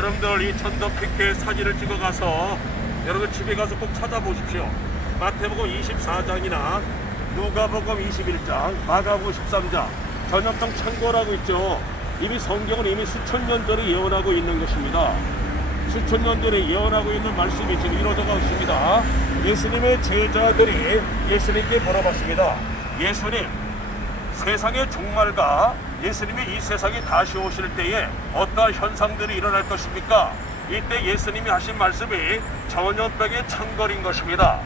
여러분들 이 전도픽케 사진을 찍어가서 여러분 집에 가서 꼭 찾아보십시오. 마태복음 24장이나 누가복음 21장, 마가복음 13장 전염병 창궐하고 있죠. 이미 성경은 이미 수천 년 전에 예언하고 있는 것입니다. 수천 년 전에 예언하고 있는 말씀이 지금 이루어져가고 있습니다. 예수님의 제자들이 예수님께 물어봤습니다. 예수님, 세상의 종말과 예수님이 이 세상에 다시 오실 때에 어떠한 현상들이 일어날 것입니까? 이때 예수님이 하신 말씀이 전염병의 창궐인 것입니다.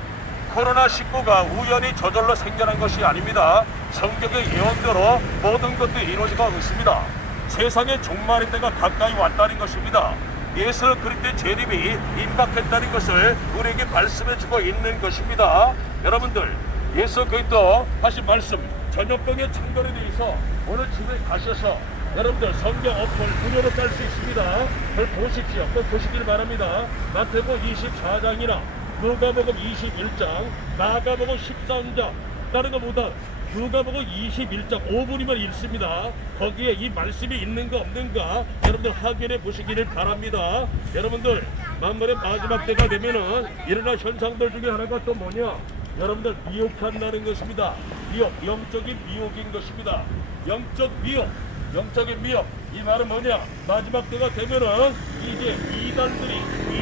코로나19가 우연히 저절로 생겨난 것이 아닙니다. 성경의 예언대로 모든 것들이 이루어지고 있습니다. 세상의 종말의 때가 가까이 왔다는 것입니다. 예수 그리스도의 재림이 임박했다는 것을 우리에게 말씀해주고 있는 것입니다. 여러분들, 예수 그리스도 하신 말씀 전염병의 창궐에 대해서 오늘 집에 가셔서 여러분들 성경 어플 무료로 깔 수 있습니다. 그걸 보십시오. 꼭 보시길 바랍니다. 마태복음 24장이나 누가복음 21장, 마가복음 13장, 다른 것보다 누가복음 21장 5분이면 읽습니다. 거기에 이 말씀이 있는가 없는가 여러분들 확인해 보시기를 바랍니다. 여러분들, 만물의 마지막 때가 되면은 일어날 현상들 중에 하나가 또 뭐냐? 여러분들 미혹한다는 것입니다. 미혹, 영적인 미혹인 것입니다. 영적 미혹, 영적인 미혹. 이 말은 뭐냐? 마지막 때가 되면은 이제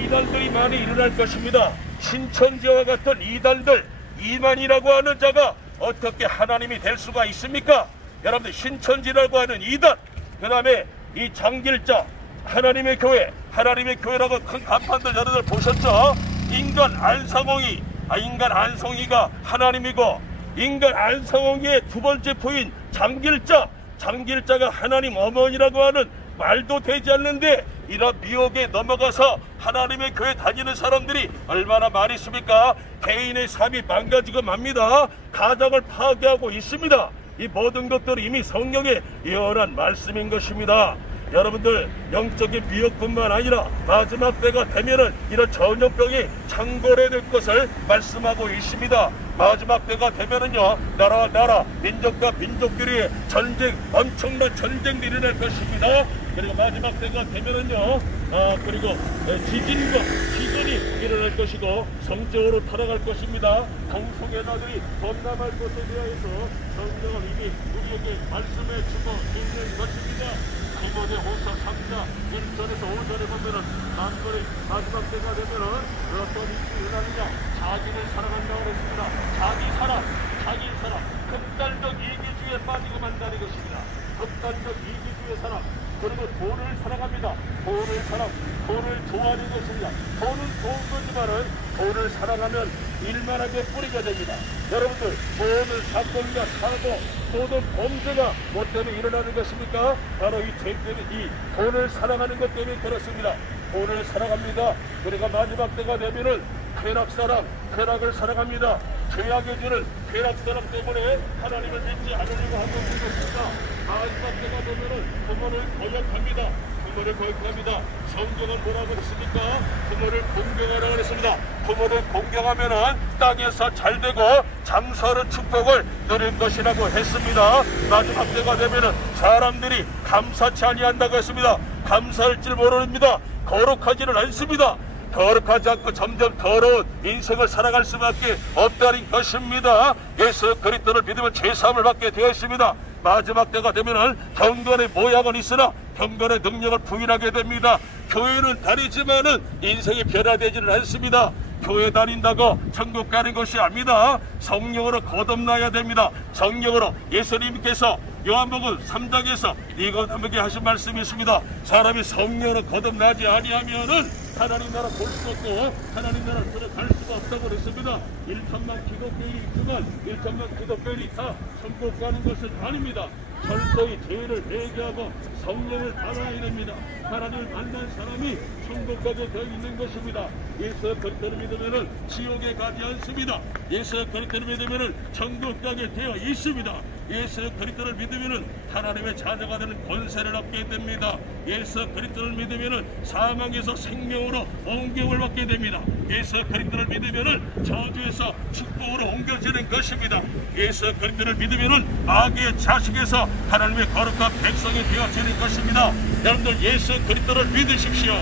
이단들이 많이 일어날 것입니다. 신천지와 같은 이단들, 이만이라고 하는 자가 어떻게 하나님이 될 수가 있습니까? 여러분들, 신천지라고 하는 이단, 그 다음에 이 장길자, 하나님의 교회라고 큰 간판들 여러분들 보셨죠? 인간 안성홍이가 하나님이고, 인간 안성홍이의 두 번째 부인 장길자가 하나님 어머니라고 하는 말도 되지 않는데 이런 미혹에 넘어가서 하나님의 교회 다니는 사람들이 얼마나 많이 있습니까? 개인의 삶이 망가지고 맙니다. 가정을 파괴하고 있습니다. 이 모든 것들이 이미 성경에 예언한 말씀인 것입니다. 여러분들, 영적인 미혹뿐만 아니라 마지막 때가 되면은 이런 전염병이 창궐해 될 것을 말씀하고 있습니다. 마지막 때가 되면은요, 나라와 나라, 민족과 민족끼리 전쟁, 엄청난 전쟁이 일어날 것입니다. 그리고 마지막 때가 되면은요, 그리고 지진과 기근이 일어날 것이고 성적으로 타락할 것입니다. 동성애자들이 범람할 것에 대해서 성경은 이미 우리에게 말씀해 주고 있는 것입니다. 디모데 후서 3장 1절에서 5절에 보면은 만물의 마지막 때가 되면은 어떤 일이 일어나느냐? 자기를 사랑한다고 그랬습니다. 자기 사랑, 극단적 이기주의에 빠지고 만다는 것입니다. 극단적 이기주의의 사랑, 그리고 돈을 사랑합니다. 돈을 좋아하는 것입니다. 돈은 좋은 거지만은 돈을 사랑하면 일만하게 뿌리가 됩니다. 여러분들, 모든 사건과 사고, 모든 범죄가 뭐 때문에 일어나는 것입니까? 바로 이 돈을 사랑하는 것 때문에 그렇습니다. 돈을 사랑합니다. 그러니까 마지막 때가 되면은 쾌락을 사랑합니다. 죄악의 주는 쾌락사랑 때문에 하나님을 믿지 않으려고 하고 있는 것입니다. 마지막 때가 되면은 부모를 거역합니다. 성경은 뭐라고 했습니까? 부모를 공경하라고 했습니다. 부모를 공경하면은 땅에서 잘되고 장서를 축복을 누릴 것이라고 했습니다. 마지막 때가 되면은 사람들이 감사치 아니한다고 했습니다. 감사할 줄 모릅니다. 거룩하지는 않습니다. 거룩하지 않고 점점 더러운 인생을 살아갈 수밖에 없다는 것입니다. 예수 그리스도를 믿으면 죄사함을 받게 되어 있습니다. 마지막 때가 되면은 경건의 모양은 있으나 경건의 능력을 부인하게 됩니다. 교회는 다니지만은 인생이 변화되지는 않습니다. 교회 다닌다고 천국 가는 것이 아닙니다. 성령으로 거듭나야 됩니다. 성령으로 예수님께서 요한복음 3장에서 니고데모에게 하신 말씀이 있습니다. 사람이 성령으로 거듭나지 아니하면은 하나님 나라 볼 수 없고 하나님 나라 들어갈 수가 없다고 그랬습니다. 1천만 기독교인이 있지만 1천만 기독교인이 다 천국 가는 것은 아닙니다. 철저히 죄를 회개하고 성령을 알아야 됩니다. 하나님을 만난 사람이 천국 가게 되어 있는 것입니다. 예수 그리스도를 믿으면은 지옥에 가지 않습니다. 예수 그리스도를 믿으면은 천국 가게 되어 있습니다. 예수 그리스도를 믿으면은 하나님의 자녀가 되는 권세를 얻게 됩니다. 예수 그리스도를 믿으면은 사망에서 생명으로 옮김을 받게 됩니다. 예수 그리스도를 믿으면은 저주에서 축복으로 옮겨지는 것입니다. 예수 그리스도를 믿으면은 악의 자식에서 하나님의 거룩한 백성이 되어지는 것입니다. 여러분들 예수 그리스도를 믿으십시오.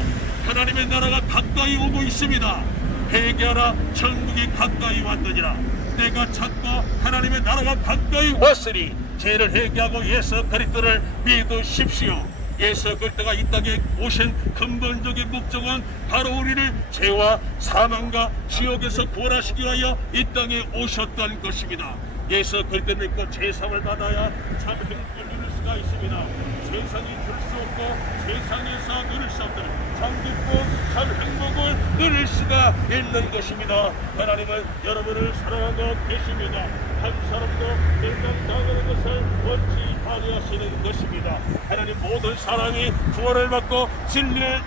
하나님의 나라가 가까이 오고 있습니다. 회개하라, 천국이 가까이 왔느니라. 때가 찼고 하나님의 나라가 가까이 왔으니 죄를 회개하고 예수 그리스도를 믿으십시오. 예수 그리스도가 이 땅에 오신 근본적인 목적은 바로 우리를 죄와 사망과 지옥에서 구원하시기 위하여 이 땅에 오셨던 것입니다. 예수 그리스도를 믿고 제사를 받아야 참 행복을 누릴 수가 있습니다. 세상이 줄 수 없고 세상에서 누릴 수 없는 참 기쁨, 참 행복을 누릴 수가 있는 것입니다. 하나님은 여러분을 사랑하고 계십니다. 한 사람도 멸망당하는 것을 원치 아니하시는 것입니다. 하나님 모든 사람이 구원을 받고 진리를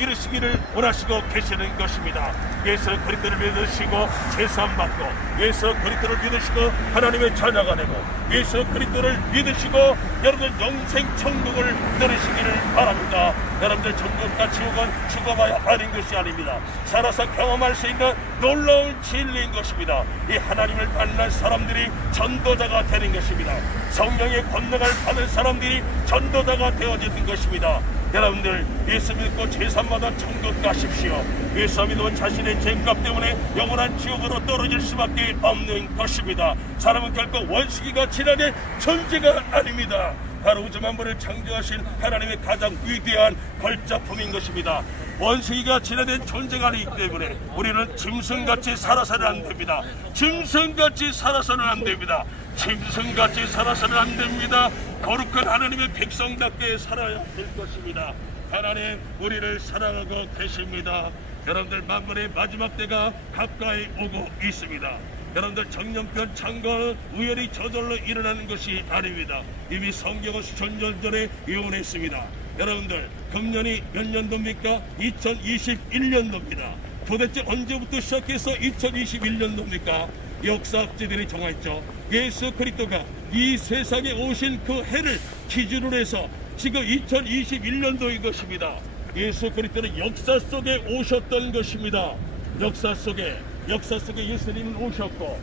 이루시기를 원하시고 계시는 것입니다. 예수 그리스도를 믿으시고 제사함 받고 예수 그리스도를 믿으시고 하나님의 자녀가 되고 예수 그리스도를 믿으시고 여러분 영생 천국을 누리시기를 바랍니다. 여러분들 천국과 지옥은 죽어봐야 아닌 것이 아닙니다. 살아서 경험할 수 있는 놀라운 진리인 것입니다. 이 하나님을 만난 사람들이 전도자가 되는 것입니다. 성령의 권능을 받은 사람들이 전도자가 되어지는 것입니다. 여러분들 예수 믿고 제사마다 천국 가십시오. 예수 믿으면 자신의 죄값 때문에 영원한 지옥으로 떨어질 수밖에 없는 것입니다. 사람은 결코 원숭이가 지나는 존재가 아닙니다. 바로 우주 만물을 창조하신 하나님의 가장 위대한 걸작품인 것입니다. 원숭이가 지나된 존재가 아니기 때문에 우리는 짐승같이 살아서는 안 됩니다. 짐승같이 살아서는 안 됩니다. 짐승같이 살아서는 안 됩니다. 거룩한 하나님의 백성답게 살아야 될 것입니다. 하나님 우리를 사랑하고 계십니다. 여러분들 만물의 마지막 때가 가까이 오고 있습니다. 여러분들 정령편 창건은 우연히 저절로 일어나는 것이 아닙니다. 이미 성경은 수천 년 전에 예언했습니다. 여러분들 금년이 몇 년도입니까? 2021년도입니다. 도대체 언제부터 시작해서 2021년도입니까? 역사학자들이 정했죠. 예수 그리스도가 이 세상에 오신 그 해를 기준으로 해서 지금 2021년도인 것입니다. 예수 그리스도는 역사 속에 오셨던 것입니다. 역사 속에 예수님은 오셨고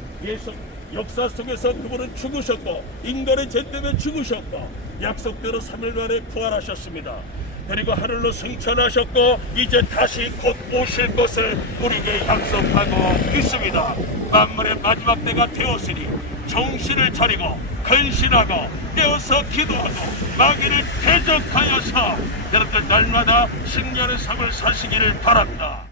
역사 속에서 그분은 죽으셨고 인간의 죄 때문에 죽으셨고 약속대로 3일 만에 부활하셨습니다. 그리고 하늘로 승천하셨고 이제 다시 곧 오실 것을 우리에게 약속하고 있습니다. 만물의 마지막 때가 되었으니 정신을 차리고 근신하고 깨어서 기도하고 마귀를 대적하여서 여러분들 날마다 승리하는 삶을 사시기를 바랍니다.